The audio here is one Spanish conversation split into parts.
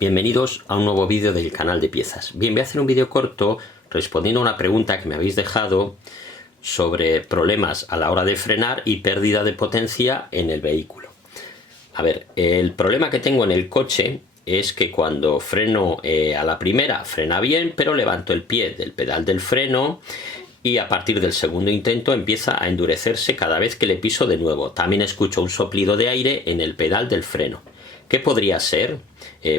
Bienvenidos a un nuevo vídeo del canal de piezas. Bien, voy a hacer un vídeo corto respondiendo a una pregunta que me habéis dejado sobre problemas a la hora de frenar y pérdida de potencia en el vehículo. A ver, el problema que tengo en el coche es que cuando freno a la primera frena bien, pero levanto el pie del pedal del freno y a partir del segundo intento empieza a endurecerse cada vez que le piso de nuevo. También escucho un soplido de aire en el pedal del freno. ¿Qué podría ser?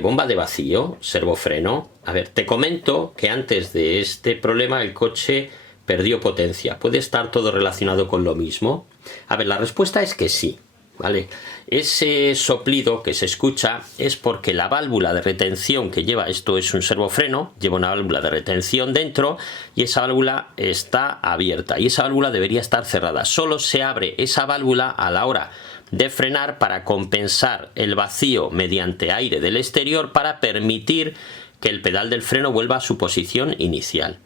¿Bomba de vacío? ¿Servofreno? A ver, te comento que antes de este problema el coche perdió potencia. ¿Puede estar todo relacionado con lo mismo? A ver, la respuesta es que sí, ¿vale? Ese soplido que se escucha es porque la válvula de retención que lleva, esto es un servofreno, lleva una válvula de retención dentro y esa válvula está abierta y esa válvula debería estar cerrada. Solo se abre esa válvula a la hora de frenar para compensar el vacío mediante aire del exterior para permitir que el pedal del freno vuelva a su posición inicial.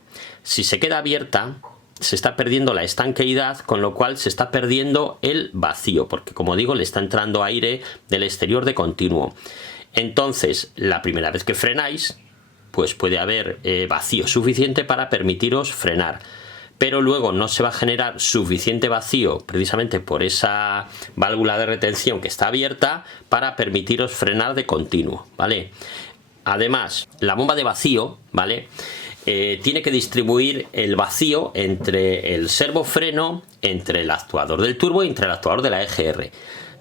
Si se queda abierta, se está perdiendo la estanqueidad, con lo cual se está perdiendo el vacío, porque como digo, le está entrando aire del exterior de continuo. Entonces, la primera vez que frenáis, pues puede haber vacío suficiente para permitiros frenar. Pero luego no se va a generar suficiente vacío precisamente por esa válvula de retención que está abierta para permitiros frenar de continuo, ¿vale? Además, la bomba de vacío, ¿vale? Tiene que distribuir el vacío entre el servofreno, entre el actuador del turbo y entre el actuador de la EGR.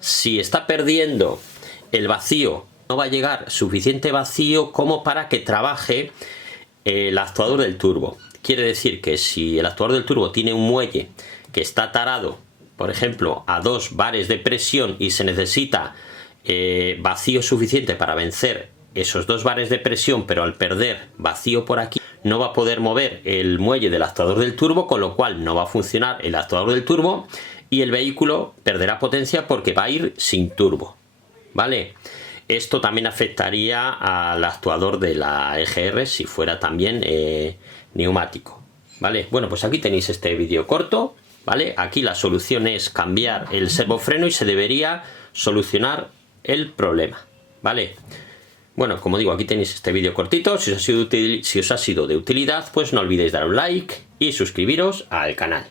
Si está perdiendo el vacío, no va a llegar suficiente vacío como para que trabaje el actuador del turbo. Quiere decir que si el actuador del turbo tiene un muelle que está tarado, por ejemplo, a 2 bares de presión y se necesita vacío suficiente para vencer esos 2 bares de presión, pero al perder vacío por aquí, no va a poder mover el muelle del actuador del turbo, con lo cual no va a funcionar el actuador del turbo y el vehículo perderá potencia porque va a ir sin turbo, ¿vale? Esto también afectaría al actuador de la EGR si fuera también neumático, ¿vale? Bueno, pues aquí tenéis este vídeo corto, ¿vale? Aquí la solución es cambiar el servofreno y se debería solucionar el problema, ¿vale? Bueno, como digo, aquí tenéis este vídeo cortito. Si os ha sido de utilidad, pues no olvidéis dar un like y suscribiros al canal.